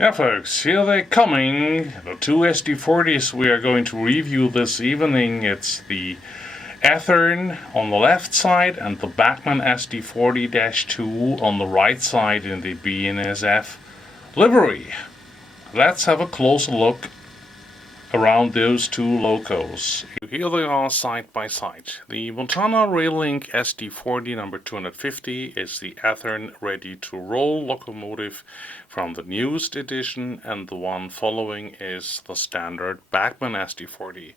Yeah folks, here they're coming, the two SD40s we are going to review this evening. It's the Athearn on the left side and the Bachmann SD40-2 on the right side in the BNSF livery. Let's have a closer look around those two locos. Here they are side by side. The Montana Rail-Link SD40 number 250 is the Athearn ready-to-roll locomotive from the newest edition, and the one following is the standard Bachmann SD40.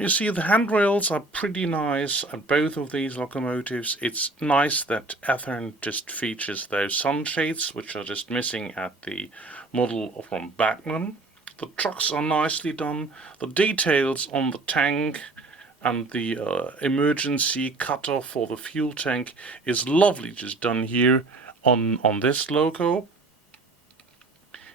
You see, the handrails are pretty nice at both of these locomotives. It's nice that Athearn just features those sunshades, which are just missing at the model from Bachmann. The trucks are nicely done. The details on the tank and the emergency cutoff for the fuel tank is lovely just done here on this loco.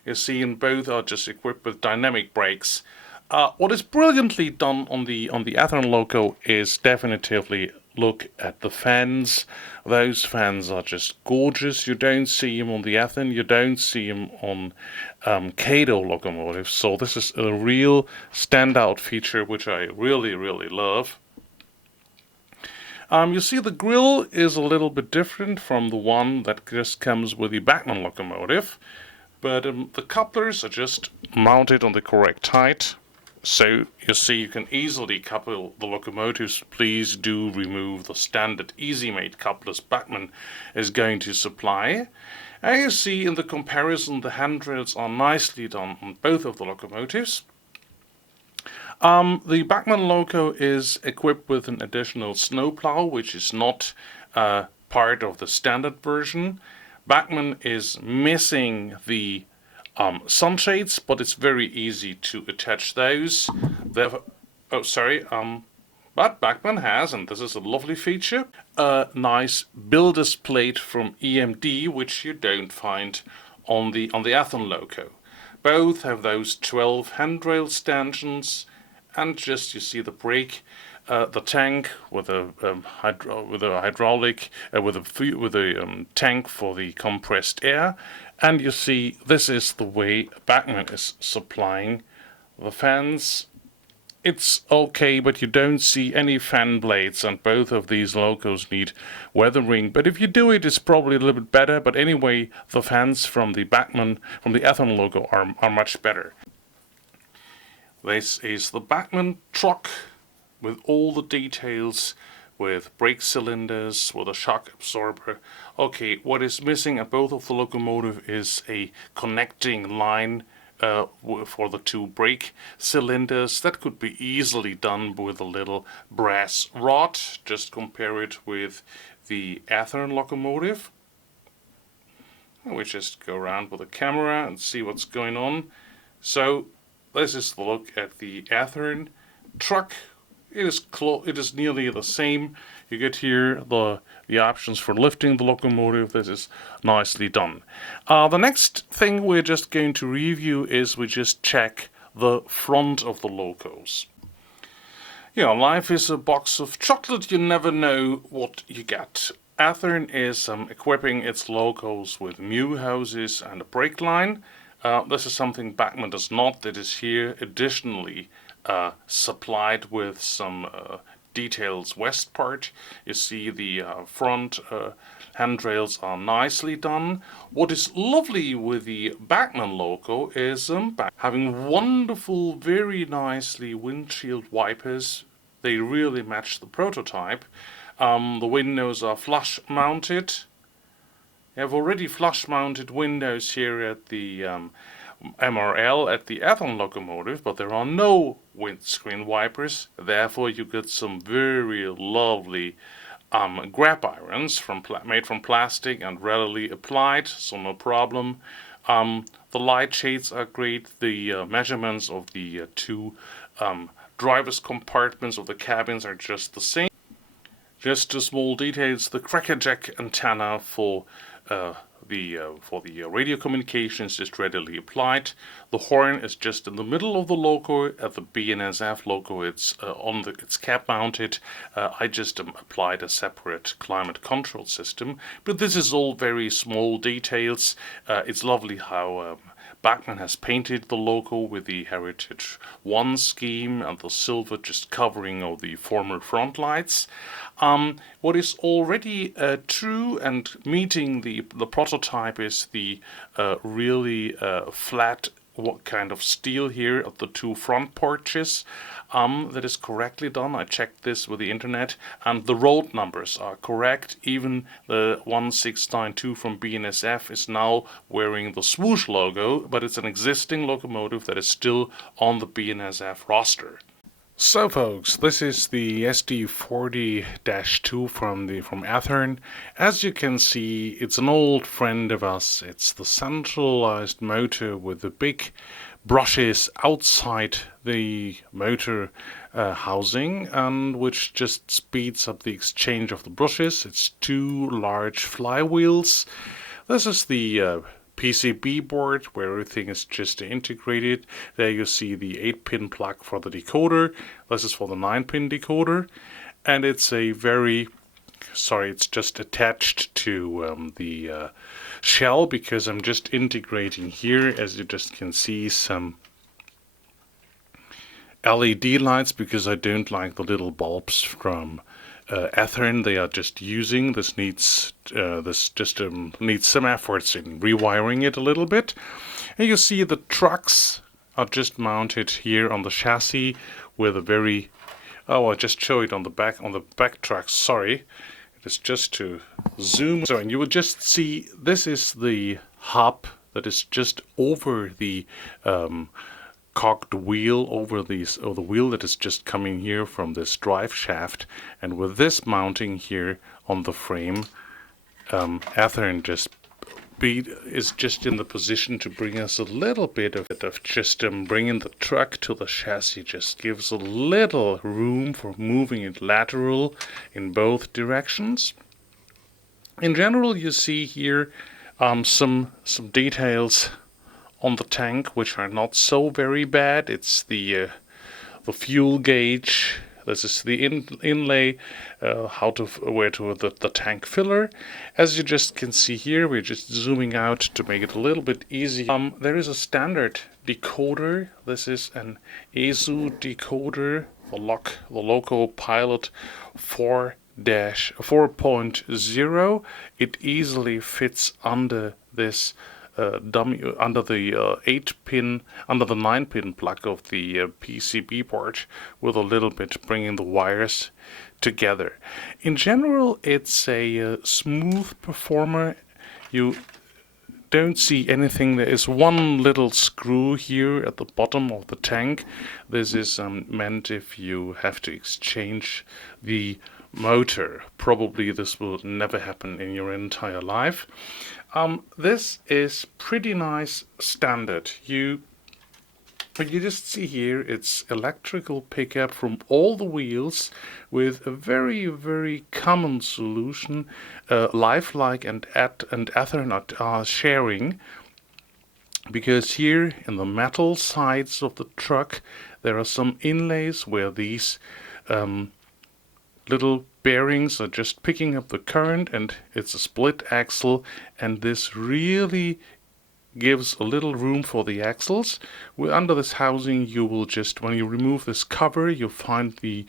You see, and both are just equipped with dynamic brakes. What is brilliantly done on the Athearn loco is definitively look at the fans. Those fans are just gorgeous. You don't see them on the Athearn, you don't see them on Cato locomotives. So this is a real standout feature which I really love. You see, the grille is a little bit different from the one that just comes with the Bachmann locomotive, but the couplers are just mounted on the correct height. So you see, you can easily couple the locomotives. Please do remove the standard easy-made couplers Bachmann is going to supply. As you see in the comparison, the handrails are nicely done on both of the locomotives. The Bachmann loco is equipped with an additional snowplow, which is not part of the standard version. Bachmann is missing the sunshades, but it's very easy to attach those. But Bachmann has, and this is a lovely feature, a nice builder's plate from EMD, which you don't find on the Athearn loco. Both have those 12 handrail stanchions, and just you see the brake, the tank with a tank for the compressed air. And you see, this is the way Bachmann is supplying the fans. It's okay, but you don't see any fan blades, and both of these locos need weathering. But if you do it, it's probably a little bit better. But anyway, the fans from the Athearn loco are much better. This is the Bachmann truck with all the details, with brake cylinders, with a shock absorber. Okay, what is missing at both of the locomotive is a connecting line for the two brake cylinders. That could be easily done with a little brass rod. Just compare it with the Athearn locomotive. We just go around with the camera and see what's going on. So this is the look at the Athearn truck. It is nearly the same. You get here the options for lifting the locomotive. This is nicely done. The next thing we're just going to review is we just check the front of the locos. Yeah, life is a box of chocolate. You never know what you get. Athearn is equipping its locos with mew hoses and a brake line. This is something Bachmann does not. That is here additionally supplied with some details west part. You see the front handrails are nicely done. What is lovely with the Bachmann loco is having wonderful, very nicely windshield wipers. They really match the prototype. The windows are flush mounted. You have already flush mounted windows here at the MRL at the Athearn locomotive, but there are no windscreen wipers. Therefore you get some very lovely grab irons made from plastic and readily applied, so no problem. The light shades are great. The measurements of the two driver's compartments of the cabins are just the same. Just the small details, the crackerjack antenna for the radio communication is just readily applied. The horn is just in the middle of the loco. At the BNSF loco, it's it's cap mounted. I just applied a separate climate control system, but this is all very small details. It's lovely how Bachmann has painted the loco with the Heritage 1 scheme and the silver just covering all the former front lights. What is already true and meeting the prototype is the really flat kind of steel here at the two front porches. That is correctly done. I checked this with the internet, and the road numbers are correct. Even the 1692 from BNSF is now wearing the swoosh logo, but it's an existing locomotive that is still on the BNSF roster. So folks, this is the SD40-2 from Athearn. As you can see, it's an old friend of us. It's the centralized motor with the big brushes outside the motor housing, and which just speeds up the exchange of the brushes. It's two large flywheels. This is the PCB board where everything is just integrated. There you see the 8-pin plug for the decoder. This is for the 9-pin decoder, and it's a very it's just attached to the shell, because I'm just integrating here, as you just can see, some LED lights, because I don't like the little bulbs from Athearn they are just using. This needs needs some efforts in rewiring it a little bit. And you see the trucks are just mounted here on the chassis with a very I'll just show it on the back trucks. Sorry, it is just to zoom. So, and you will just see this is the hub that is just over the cocked wheel, over the wheel that is just coming here from this drive shaft, and with this mounting here on the frame, Athearn is just in the position to bring us a little bit of just bringing the truck to the chassis. Just gives a little room for moving it lateral in both directions. In general, you see here some details on the tank which are not so very bad. It's the fuel gauge. This is the inlay, where to the tank filler. As you just can see here, we're just zooming out to make it a little bit easy. There is a standard decoder. This is an ESU decoder, the Loco Pilot 4.0. It easily fits under this dummy, under the 8-pin, under the 9-pin plug of the PCB board, with a little bit bringing the wires together. In general, it's a smooth performer. You don't see anything. There is one little screw here at the bottom of the tank. This is meant if you have to exchange the motor. Probably this will never happen in your entire life. This is pretty nice standard. You just see here, it's electrical pickup from all the wheels with a very, very common solution. Lifelike and Athearn are sharing, because here in the metal sides of the truck there are some inlays where these little bearings are just picking up the current, and it's a split axle, and this really gives a little room for the axles. Under this housing, you will just, when you remove this cover, you'll find the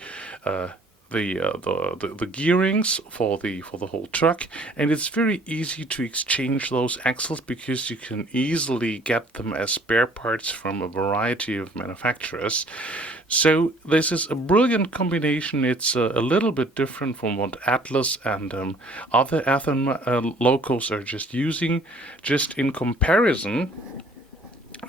gearings for the whole truck, and it's very easy to exchange those axles, because you can easily get them as spare parts from a variety of manufacturers. So this is a brilliant combination. It's a little bit different from what Atlas and other Athearn locos are just using. Just in comparison,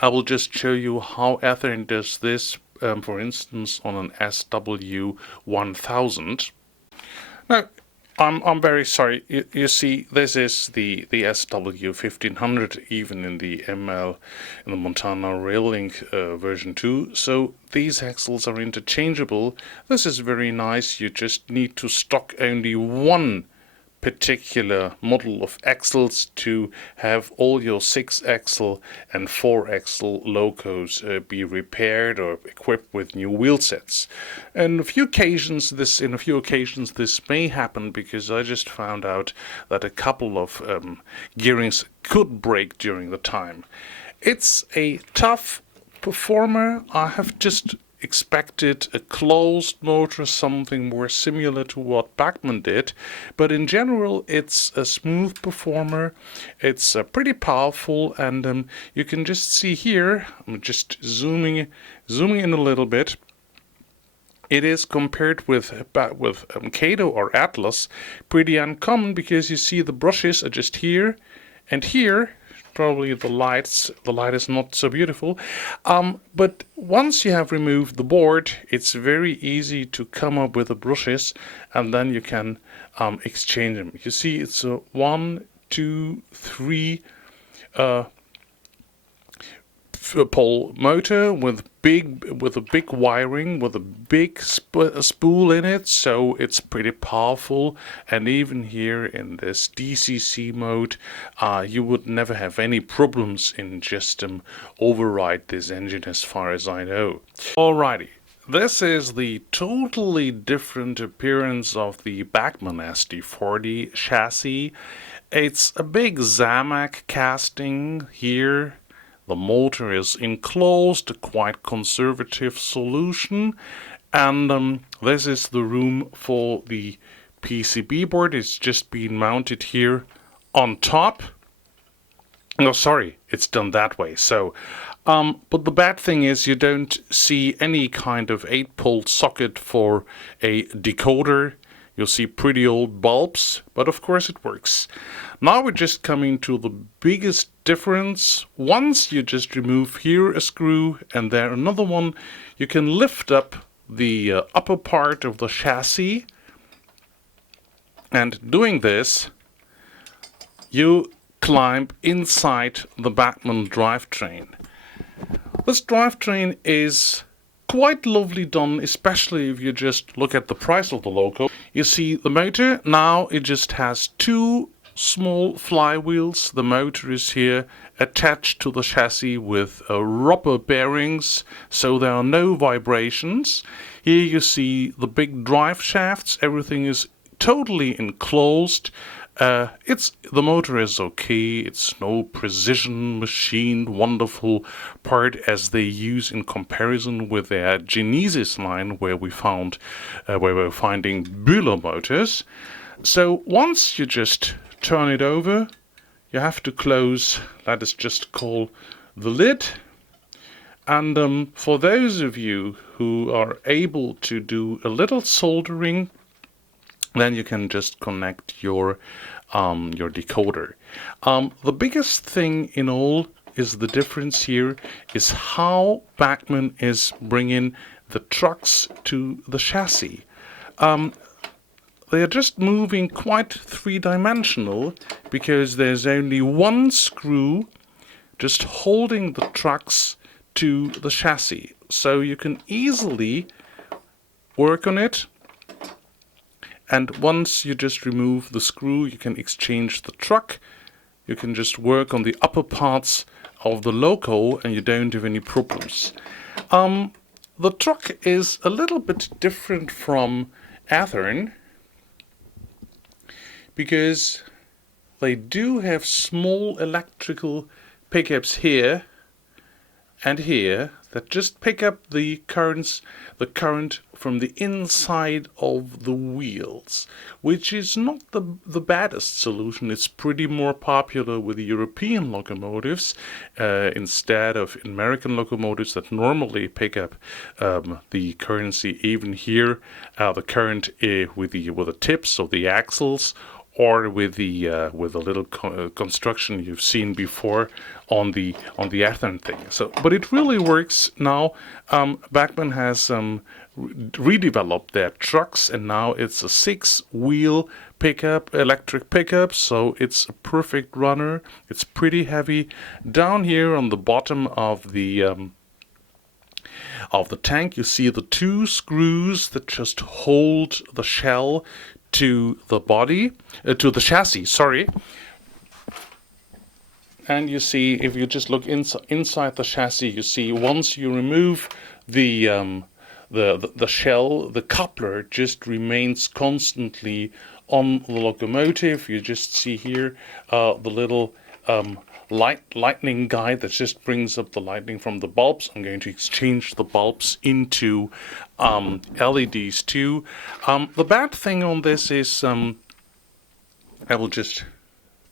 I will just show you how Athearn does this, for instance, on an SW1000. Now, I'm very sorry. You see, this is the SW1500, even in the ML, in the Montana Raillink version 2. So these axles are interchangeable. This is very nice. You just need to stock only one particular model of axles to have all your 6-axle and 4-axle locos be repaired or equipped with new wheel sets. And a few occasions this may happen, because I just found out that a couple of gearings could break during the time. It's a tough performer. I have just expected a closed motor, something more similar to what Bachmann did, but in general it's a smooth performer. It's pretty powerful, and you can just see here, I'm just zooming in a little bit. It is, compared with Kato or Atlas, pretty uncommon, because you see the brushes are just here and here. Probably the light is not so beautiful, but once you have removed the board, it's very easy to come up with the brushes, and then you can exchange them. You see, it's a 1, 2, 3 pole motor with a big wiring, with a big spool in it, so it's pretty powerful. And even here in this DCC mode, you would never have any problems in just override this engine, as far as I know. Alrighty. This is the totally different appearance of the Bachmann SD40 chassis. It's a big Zamac casting here. The motor is enclosed, a quite conservative solution, and this is the room for the PCB board. It's just been mounted here on top. No, sorry, it's done that way. So, but the bad thing is you don't see any kind of 8-pole socket for a decoder. You'll see pretty old bulbs, but of course it works. Now we're just coming to the biggest difference. Once you just remove here a screw and there another one, you can lift up the upper part of the chassis. And doing this, you climb inside the Bachmann drivetrain. This drivetrain is quite lovely done, especially if you just look at the price of the Loco. You see the motor, now it just has 2 small flywheels. The motor is here attached to the chassis with rubber bearings, so there are no vibrations. Here you see the big drive shafts. Everything is totally enclosed. The motor is okay. It's no precision machined wonderful part as they use in comparison with their Genesis line, where we're finding Bühler motors. So once you just turn it over, you have to close, let us just call the lid. And for those of you who are able to do a little soldering, then you can just connect your decoder. The biggest thing in all is the difference here is how Bachmann is bringing the trucks to the chassis. They are just moving quite 3-dimensional, because there's only one screw just holding the trucks to the chassis. So you can easily work on it. And once you just remove the screw, you can exchange the truck. You can just work on the upper parts of the Loco, and you don't have any problems. The truck is a little bit different from Athearn, because they do have small electrical pickups here and here that just pick up the current from the inside of the wheels, which is not the baddest solution. It's pretty more popular with European locomotives instead of American locomotives that normally pick up the currency even here, the current with the tips of the axles, or with the little construction you've seen before on the Athearn thing. So, but it really works now. Bachmann has redeveloped their trucks, and now it's a 6-wheel pickup, electric pickup. So it's a perfect runner. It's pretty heavy. Down here on the bottom of the tank, you see the 2 screws that just hold the shell to the body, to the chassis, sorry. And you see, if you just look inside the chassis, you see once you remove the shell, the coupler just remains constantly on the locomotive. You just see here the little lightning guide that just brings up the lightning from the bulbs. I'm going to exchange the bulbs into LEDs too. The bad thing on this is I will just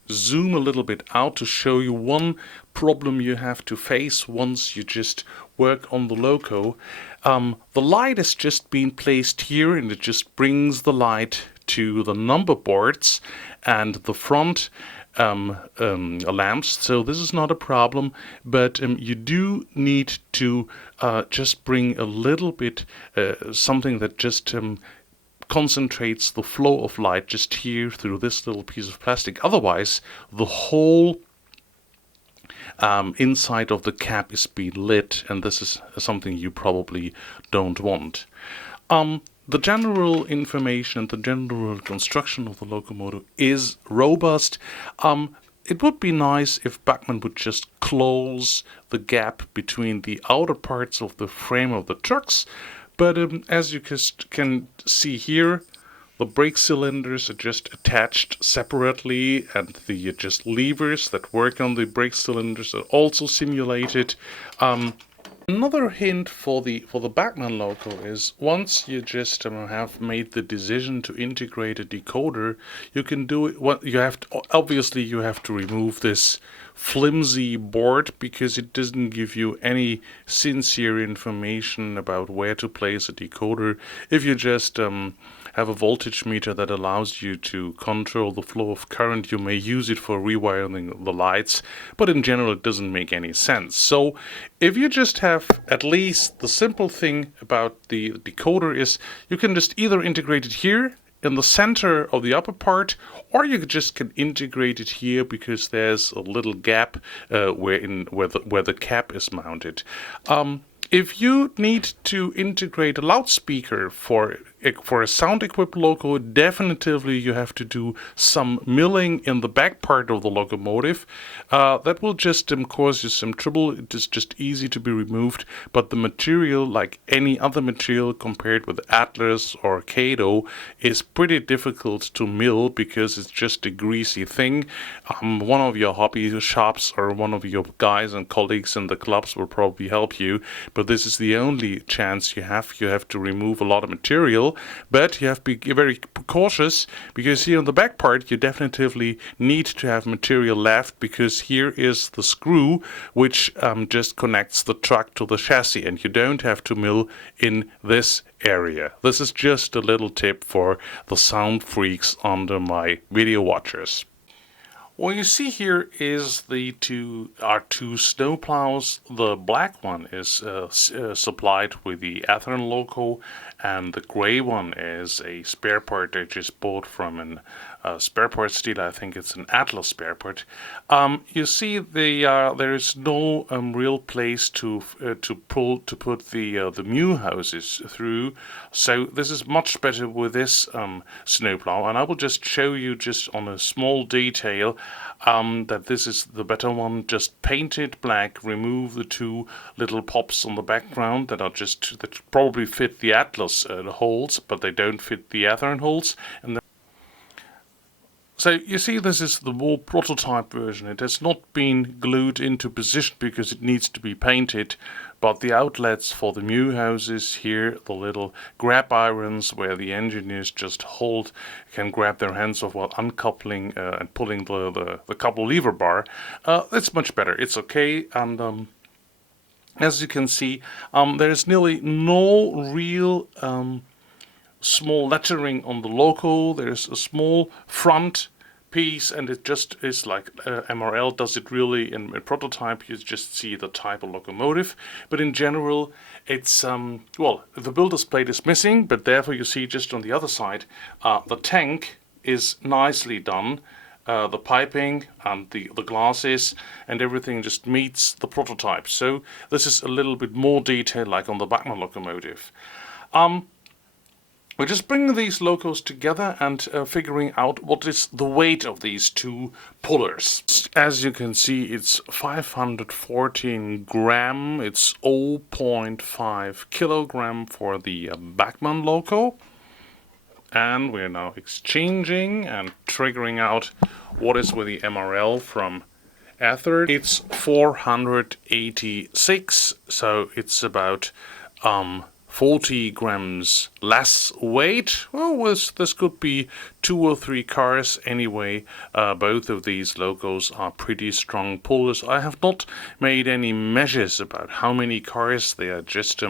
zoom a little bit out to show you one problem you have to face once you just work on the Loco. The light is just being placed here, and it just brings the light to the number boards and the front lamps, so this is not a problem, but you do need to just bring a little bit something that just concentrates the flow of light just here through this little piece of plastic. Otherwise, the whole inside of the cap is being lit, and this is something you probably don't want. The general information, the general construction of the locomotive is robust. It would be nice if Bachmann would just close the gap between the outer parts of the frame of the trucks. But as you can see here, the brake cylinders are just attached separately, and the just levers that work on the brake cylinders are also simulated. Another hint for the Bachmann Loco is once you just have made the decision to integrate a decoder, you can do it. What you have to, obviously you have to remove this flimsy board because it doesn't give you any sincere information about where to place a decoder. If you just have a voltage meter that allows you to control the flow of current, you may use it for rewiring the lights, but in general it doesn't make any sense. So if you just have at least the simple thing about the decoder is you can just either integrate it here in the center of the upper part, or you just can integrate it here because there's a little gap where the cap is mounted. If you need to integrate a loudspeaker for a sound-equipped loco, definitely you have to do some milling in the back part of the locomotive. That will just cause you some trouble. It is just easy to be removed, but the material, like any other material compared with Atlas or Kato, is pretty difficult to mill because it's just a greasy thing. One of your hobby shops or one of your guys and colleagues in the clubs will probably help you, but this is the only chance you have. You have to remove a lot of material, but you have to be very cautious because here on the back part you definitely need to have material left, because here is the screw which just connects the truck to the chassis, and you don't have to mill in this area. This is just a little tip for the sound freaks under my video watchers. What you see here is two snowplows. The black one is supplied with the Athearn Loco, and the gray one is a spare part I just bought from a spare parts dealer. I think it's an Atlas spare part. You see, there is no real place to put the new houses through, so this is much better with this snowplow, and I will just show you just on a small detail that this is the better one. Just paint it black, remove the two little pops on the background that probably fit the Atlas holes, but they don't fit the Athearn holes. And so you see, this is the more prototype version. It has not been glued into position because it needs to be painted, but the outlets for the new houses here, the little grab irons where the engineers just can grab their hands off while uncoupling and pulling the couple lever bar, it's much better. It's okay, and as you can see, there's nearly no real small lettering on the Loco. There's a small front piece, and it just is like MRL does it really in a prototype. You just see the type of locomotive, but in general it's well, the builder's plate is missing, but therefore you see just on the other side the tank is nicely done. The piping and the glasses and everything just meets the prototype. So this is a little bit more detail like on the Bachmann locomotive. We're just bringing these locos together and figuring out what is the weight of these two pullers. As you can see, it's 514 gram. It's 0.5 kilogram for the Bachmann loco. And we're now exchanging and triggering out what is with the MRL from Athearn. It's 486, so it's about 40 grams less weight. Well, this could be 2 or 3 cars anyway. Both of these locos are pretty strong pullers. I have not made any measures about how many cars they are just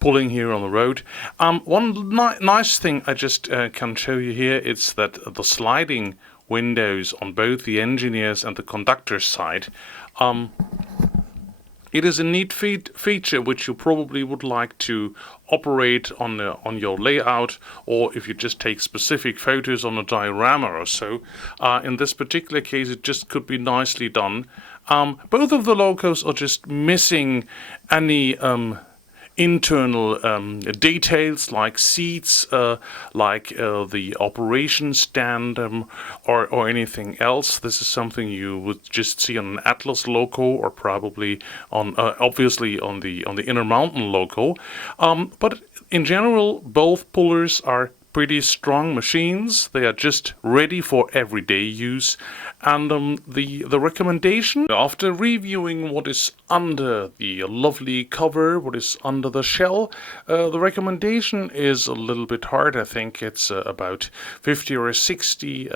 pulling here on the road. One nice thing I just can show you here is that the sliding windows on both the engineers and the conductor's side, it is a neat feature which you probably would like to operate on your layout, or if you just take specific photos on a diorama or so. In this particular case, it just could be nicely done. Both of the locos are just missing any internal details like seats, like the operation stand, or anything else. This is something you would just see on an Atlas loco, or probably on obviously on the Intermountain loco. But in general, both pullers are pretty strong machines. They are just ready for everyday use. And the recommendation, after reviewing what is under the lovely cover, what is under the shell, the recommendation is a little bit hard. I think it's about 50 or 60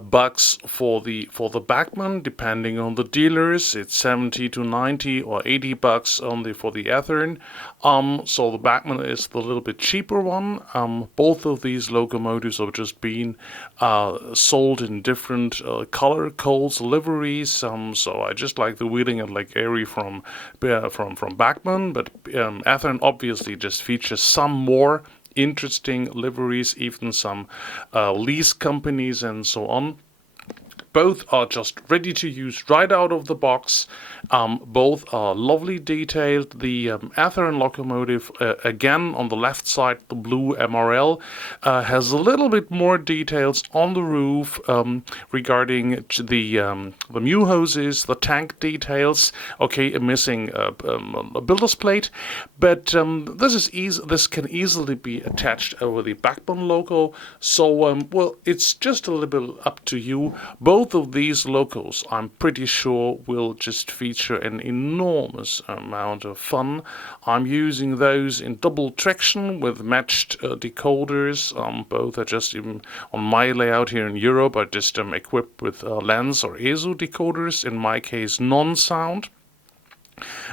bucks for the Bachmann, depending on the dealers. It's 70 to 90 or 80 bucks only for the Athearn. So the Bachmann is the little bit cheaper one. Both of these locomotives have just been sold in different color codes, liveries. So I just like the Wheeling and Lake Erie from Bachmann, but Athearn obviously just features some more interesting liveries, even some lease companies and so on. Both are just ready to use right out of the box. Both are lovely detailed. The Athearn locomotive, again on the left side, the blue MRL, has a little bit more details on the roof regarding the mew hoses, the tank details. Okay, missing a builder's plate, but this can easily be attached over the Bachmann logo. So well, it's just a little bit up to you. Both of these locos, I'm pretty sure, will just feature an enormous amount of fun. I'm using those in double traction with matched decoders. Both are just even on my layout here in Europe are just equipped with lens or ESO decoders, in my case non-sound.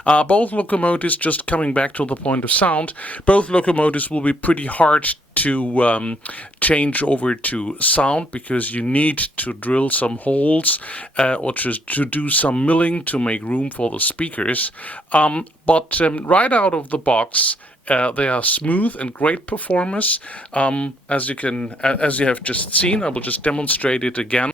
Both locomotives, just coming back to the point of sound, both locomotives will be pretty hard to change over to sound, because you need to drill some holes or just to do some milling to make room for the speakers. But right out of the box, they are smooth and great performance. As you have just seen, I will just demonstrate it again.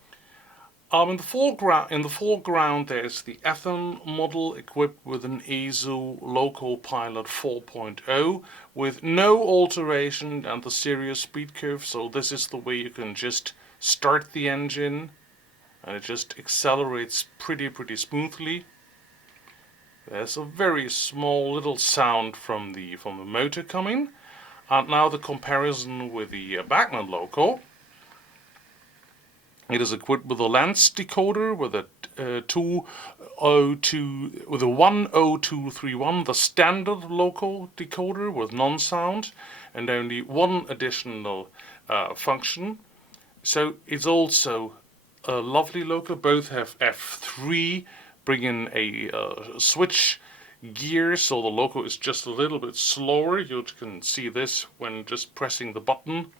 In the foreground, there's the Athearn model equipped with an ESO Loco Pilot 4.0 with no alteration and the serious speed curve. So this is the way you can just start the engine, and it just accelerates pretty smoothly. There's a very small little sound from the motor coming. And now the comparison with the Bachmann loco. It is equipped with a lens decoder with a 10231, the standard loco decoder with non-sound, and only one additional function. So it's also a lovely loco. Both have F3, bringing a switch gear, so the loco is just a little bit slower. You can see this when just pressing the button.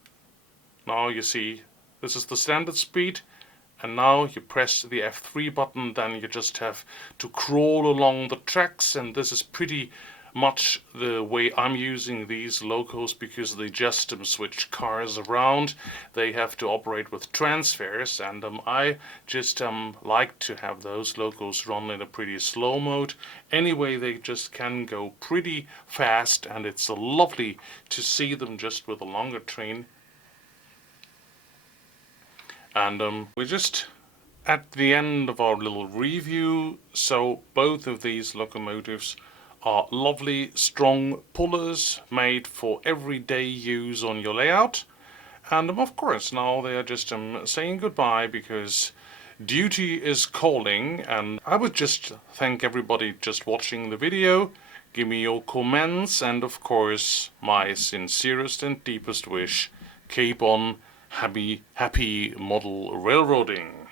Now you see this is the standard speed, and now you press the F3 button, then you just have to crawl along the tracks, and this is pretty much the way I'm using these Locos, because they just switch cars around. They have to operate with transfers, and I just like to have those Locos run in a pretty slow mode. Anyway, they just can go pretty fast, and it's lovely to see them just with a longer train. And we're just at the end of our little review. So both of these locomotives are lovely strong pullers made for everyday use on your layout. And of course now they are just saying goodbye, because duty is calling. And I would just thank everybody just watching the video. Give me your comments, and of course my sincerest and deepest wish, keep on happy model railroading.